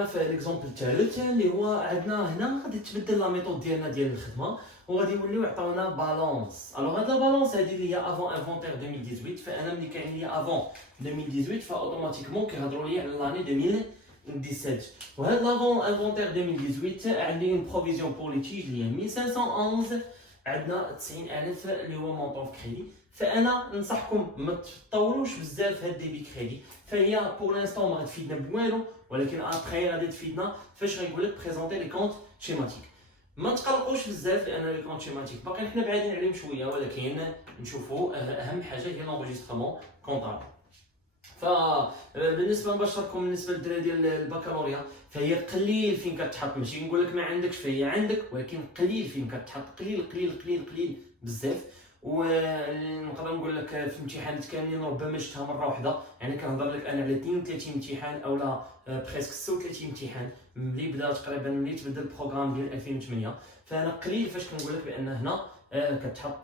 معنا في ليكزومبل الثالث اللي هو عندنا هنا غادي تبدل لا ميثود ديالنا ديال الخدمه وغادي يوليو يعطيونا بالونس. الوغ هاد لا بالونس هادي اللي هي افون انفونتير 2018 فانا ملي كاين لي افون 2018 فاوتوماتيكمون كيهضروا لي على لاني 2017 وهاد لافون انفونتير 2018 عندي اون بروفيزيون بور لي تيج اللي هي 1511 عندنا 90000 اللي هو مونطون في كريدي. فانا ننصحكم ما تطولوش بزاف هاد ديبي كريدي فهي بور لانستون ما غتفيدنا بوالو ولكن ابخي غادي تفيدنا فاش غيقول لك بريزونتي لي كونط شيماتيك. ما تقلقوش بزاف لان لي كونط شيماتيك باقي حنا بعادين عليهم شويه ولكن نشوفوا اهم حاجه هي لونجسترمون كونطابل. فبالنسبه نبشركم بالنسبه للدراري ديال البكالوريا فهي قليل فين كتحط ماشي نقول لك ما عندكش فهي عندك ولكن قليل فين كتحط قليل قليل قليل قليل بزاف. ونقدر نقول لك في الامتحانات كاملين ربما شفتها مره واحده يعني كنهضر لك انا على 32 امتحان او لا بريسك 36 امتحان ملي بدا تقريبا ملي تبدا البروغرام ديال 2008 فانا قليل فاش كنقول لك بان هنا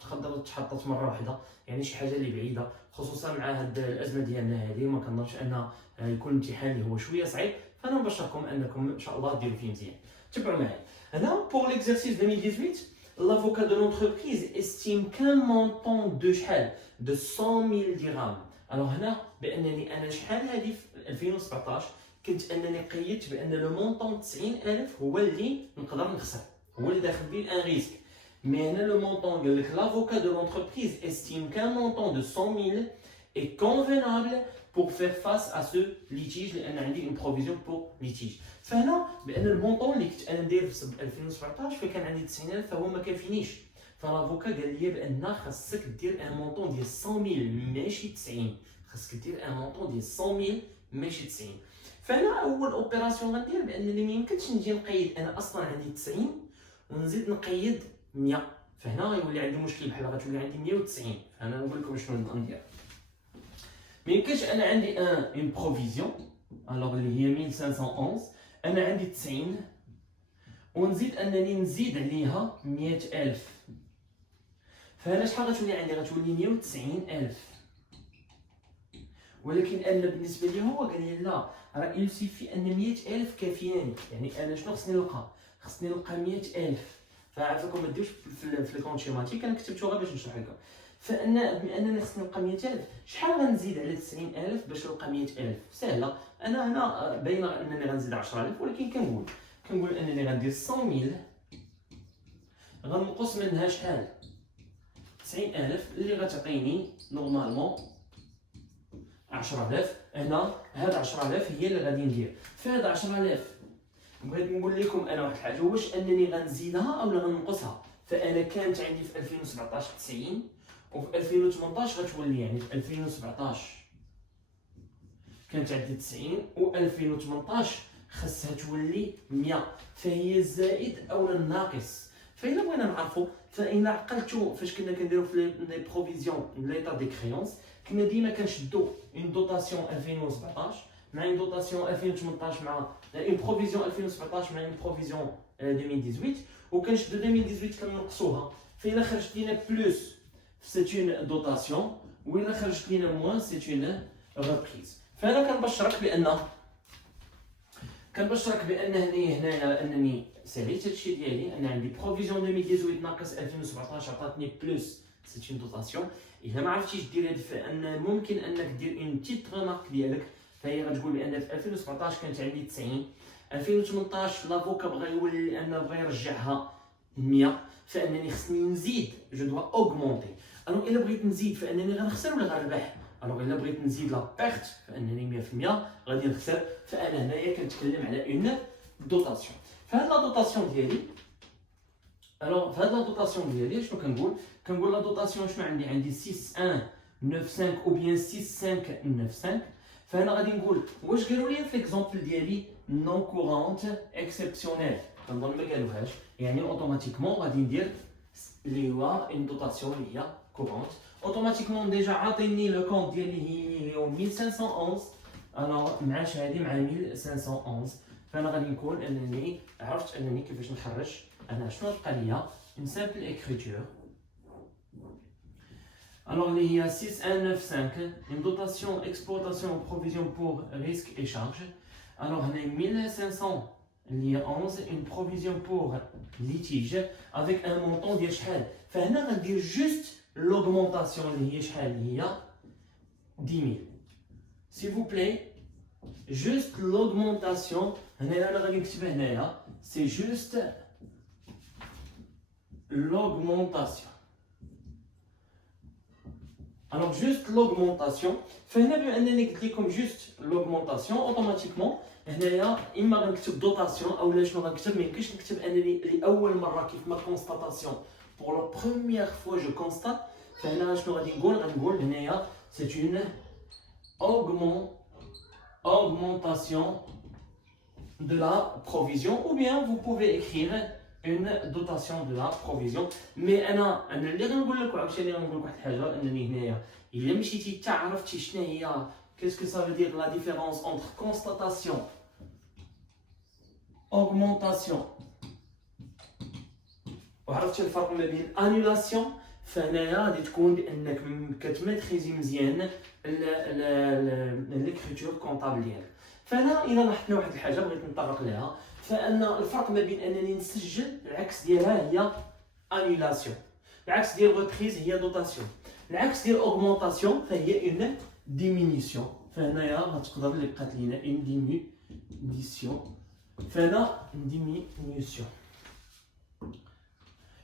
تقدر تحطت مره واحده يعني شي حاجه اللي بعيده خصوصا مع هاد الازمه ديالنا هذه ما كنظنش ان يكون الامتحان اللي هو شويه صعيب. فانا نبشركم انكم ان شاء الله ديروا فيه مزيان. تبعوا معايا هنا بور ليكزارسيس 2018 l'avocat de l'entreprise estime qu'un montant de شحال de 100 000 dirhams. alors هنا بانني انا شحال هذه في 2017 كنت انني قيدت بان لو مونطون 90000 هو اللي نقدر نخسر هو اللي داخل فيه ان ريسك. مي هنا لو مونطون قال لك l'avocat de l'entreprise estime qu'un montant de 100 000 est convenable pour faire face à ce litige لان عندي une provision pour litige. فهنا بان المونطون اللي كنت انا ندير في 2017 فكان عندي 90000 فهو ما كافينيش. فالافوكا قال لي بان خاصك دير ان مونطون ديال 100000 ماشي 90 خاصك دير ان مونطون ديال 100000 ماشي 90. فانا اول اوبيراسيون غندير بانني ما يمكنش نجي نقيد انا اصلا عندي 90 ونزيد نقيد 100 فهنا غيولي عندي مشكل بحال غتولي عندي 190. فانا نقول لكم شنو ندير. ما يمكنش انا عندي اون بروفيزيون الوغ اللي هي 1511 انا عندي 90 ونزيد انني نزيد عليها 100000 فهنا شحال غتولي عندي غتولي 190000 ولكن انا بالنسبه لي هو قال لي لا راه يلسيفي ان 100000 كافياني يعني انا شنو خصني نلقى 100000 فعافاكم ما ديروش في الكونت شيماتيك انا كتبته غير باش نشرح لكم. فان بما انني خصني نلقى 100000 شحال غنزيد على 90000 باش نلقى 100000 سهله. انا هنا باينه انني غنزيد 10000 ولكن كنقول انني غندير 100000 غنقص منها شحال 90000 اللي غتعطيني نورمالمون 10000. هنا هاد 10000 هي اللي غادي ندير فهاد 10000 بغيت نقول لكم انا واحد الحاجه واش انني غنزيدها او غنقصها. فانا كانت عندي في 2017 90 وفي 2018 غتولي يعني في 2017 كانت عندي 90 و 2018 خاصها تولي 100 فهي الزائد او الناقص. فإلا بغينا نعرفوا فإلا عقلتوا فاش كنا كنديروا في لي بروفيزيون ليطا دي كريونس كنا ديما كنشدوا اون دوطاسيون 2017 مع اون دوطاسيون 2018 مع اون بروفيزيون 2017 مع اون بروفيزيون 2018 وكنشدوا 2018 كنقصوها. فإلا خرجت لينا بلوس سي اون دوطاسيون وإلا خرجت لينا موان سي اون ريبريز. فأنا كنبشرك بان هنايا انني ساليت هادشي ديالي انا عندي بروفيزيون 2018 ناقص 2017 عطاتني بلوس سي اون دوطاسيون. الا ما عرفتيش دير هاد فان ممكن انك دير اون بتيت ريمارك ديالك فهي غتقول بان في 2017 كانت عندي 90 2018 لافوكا بغا يولي لان بغا يرجعها 100 فانني خصني نزيد جو دوا اوغمونتي. الوغ الا بغيت نزيد فانني غنخسر ولا غنربح. الوغ الا بغيت نزيد لا بيرت فانني 100% غادي نخسر. فانا هنايا كنتكلم على اون دوطاسيون. فهاد لا دوطاسيون ديالي الوغ فهاد لا دوطاسيون ديالي شنو كنقول لا دوطاسيون شنو عندي 6195 او بيان 6595. فهنا غادي نقول واش قالوا لي في ليكزومبل ديالي نون كورونت اكسبسيونيل كنظن ما قالوهاش يعني اوتوماتيكمون غادي ندير اللي هو اون دوطاسيون اللي هي كورونت اوتوماتيكمون ديجا عاطيني لو كونت ديالي هي 1511 انا مع شهادي مع 1511. فانا غادي نكون انني عرفت انني كيفاش نخرج انا شنو بقى ليا اون سامبل اكريتور alors il y a 6195 une dotation exploitation provision pour risque et charge Alors, on a 1500 11, une provision pour litige avec un montant de شحال. فهنا غندير juste l'augmentation اللي هي شحال هي 10 000. S'il vous plaît, juste l'augmentation. هنا انا غادي نكتبها هنايا. C'est juste l'augmentation. Alors juste l'augmentation. فهنا بما انني قلت لكم juste l'augmentation automatiquement هنايا اما غنكتب دوطاسيون او لا شنو غنكتب. ما يمكنش نكتب انني لاول مره كيف ما كونستاتاسيون pour la première fois je constate. فهنا شنو غادي نقول هنايا c'est une augmentation de la provision, ou bien vous pouvez écrire une dotation de la provision. mais انا اللي غنقول لك عاوتاني غنقول لك واحد الحاجه انني هنايا الا مشيتي حتى عرفتي شنو هي qu'est-ce que ça veut dire la différence entre constatation augmentation وعرفتي الفرق ما بين annulation فهنايا غادي تكون بانك كتماتريزي مزيان ليكريتور كونطابل ديالك. فانا الا لاحظنا واحد الحاجه بغيت نطرق لها فان الفرق ما بين انني نسجل العكس ديالها هي annulation العكس ديال ريبريز هي دوطاسيون العكس ديال اوغمونطاسيون فهي اون diminution. فهنايا غتقدر اللي بقات لينا une diminution. فهنا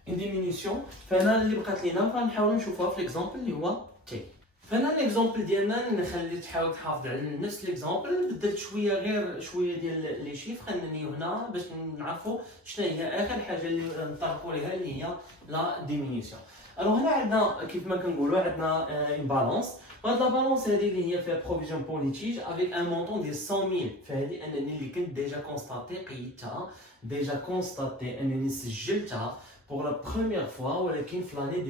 diminution فهنا اللي بقات لينا غنحاولوا نشوفوها في ليكزامبل اللي هو تي. فهنا ليكزامبل ديالنا نخلي تحاول تحافظ على نفس ليكزامبل بدلت غير شويه ديال لي شيفر انني هنا باش نعرفوا شنو هي اخر حاجه اللي نطرقوا ليها اللي هي لا ديمينيسيون. الوغ هنا عندنا كيف ما كنقولوا عندنا اون بالانس. وهاد لا بالانس هذه اللي هي فيها بروفيجن بور ليتيج افيك ان مونطون ديال 100000. فهذه انني اللي كنت ديجا كونستاتي قيدتها ديجا كونستاتي انني سجلتها pour la première fois ولكن في l'année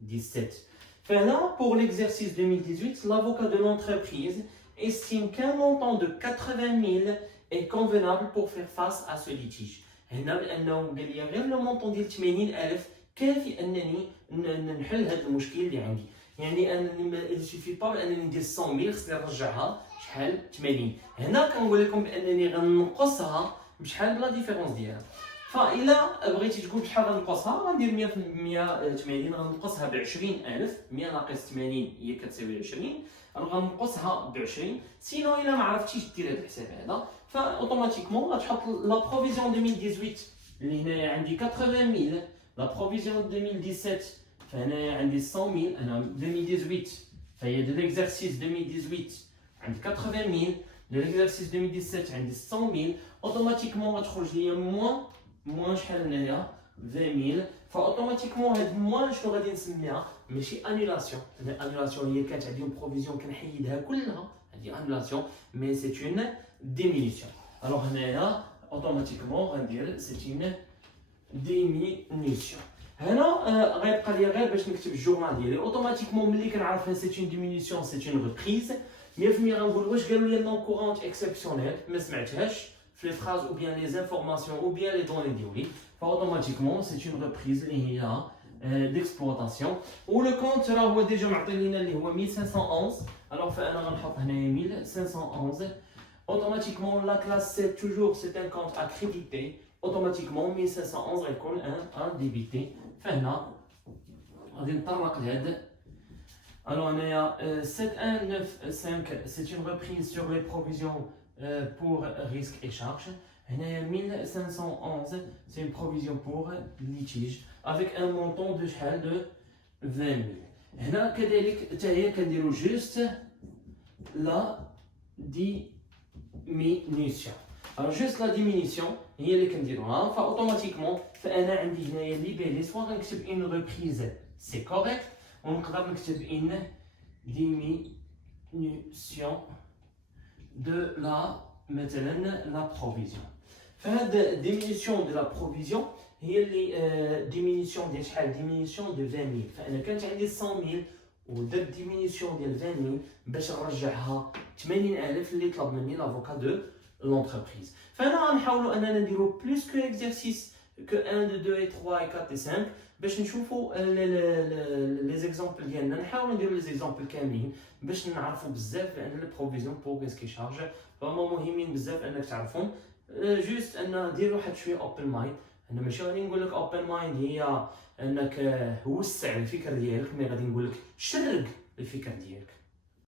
2017. Maintenant, pour l'exercice 2018, l'avocat de l'entreprise estime qu'un montant de 80 000 est convenable pour faire face à ce litige. هنا بأنه قال لي غير لو مونطون ديال 80000 كافي أنني نحل هذا المشكل اللي عندي. يعني أنني ما سيفي با بأنني ندير 100000 خصني نرجعها شحال 80. هنا كنقول لكم بأنني غنقصها بشحال بلا ديفيرونس ديالها. فإلا بغيتي تقول بشحال غنقصها غندير 180 غنقصها ب 20000. 100 ناقص 80 هي كتساوي 20 غنقصها ب 20. سينو إلا ما عرفتيش دير هذا الحساب هذا فأوتوماتيكمون غتحط لا بروفيزيون 2018 اللي هنايا عندي 80000. لا بروفيزيون 2017 فهنايا عندي 100000. أنا 2018 فهي دو ليكزارسيس 2018 عندي 80000. دو ليكزارسيس 2017 عندي 100000. اوتوماتيكمون غتخرج ليا موان شحال هنايا 20000. فاوتوماتيكمون هاد موان شنو غادي نسميها ماشي انيلاسيون. الانيلاسيون هي كانت عندي بروفيزيون كنحيدها كلها هادي انيلاسيون مي سي اون ديمينيسيون. الوغ هنايا اوتوماتيكمون غندير سي اون ديمينيسيون. هنا غيبقى ليا غير باش نكتب الجورنال ديالي اوتوماتيكمون ملي كنعرف سي اون ديمينيسيون سي اون ريبريز 100% غنقول واش قالوا لي نون كورونت اكسبسيونيل ما سمعتهاش في لي فراز ou bien les informations ou bien les données ديالي فاوتوماتيكمون سي اون ريبريز اللي هي d'exploitation. ولو كونت راه هو ديجا معطي لينا اللي هو 1511. الوغ فانا غنحط هنايا 1511 اوتوماتيكمون لا كلاس سي توجور سي ان كونت ا كريديتي اوتوماتيكمون 1511 غيكون ان ديبيتي. فهنا غادي نطرق لهذا. Alors, on est à 7195, c'est une reprise sur les provisions pour risques et charges. On est à 1511, c'est une provision pour litige avec un montant de 20 000. هنا كذلك حتى هي كنديرو juste la diminution. Alors juste la diminution هي اللي كنديروها فاوتوماتيكمون فانا عندي هنايا اللي بالي سوا غنكتب une reprise c'est correct ونقدر نكتب une diminution de la مثلا la provision. فهاد diminution de la provision هي اللي diminution ديال شحال diminution de 20000. فانا كانت عندي 100000 ودرت diminution ديال 20000 باش نرجعها 80000 اللي طلب مني لافوكا دو لونتربريز. فانا غنحاولوا اننا نديرو بلوس كو اكزرسيس que 1 2 et 3 et 4 et 5 باش نشوفوا لي زيكزامبل ديالنا، نحاولوا نديروا لي زيكزامبل كاملين باش نعرفوا بزاف على البروفيزيون بور كيسكي شارج. فهما مهمين بزاف انك تعرفهم. جوست ان دير واحد شويه اوبن مايند. انا ماشي غادي نقول لك اوبن مايند هي انك وسع الفكر ديالك، مي غادي نقول لك شرق الفكر ديالك.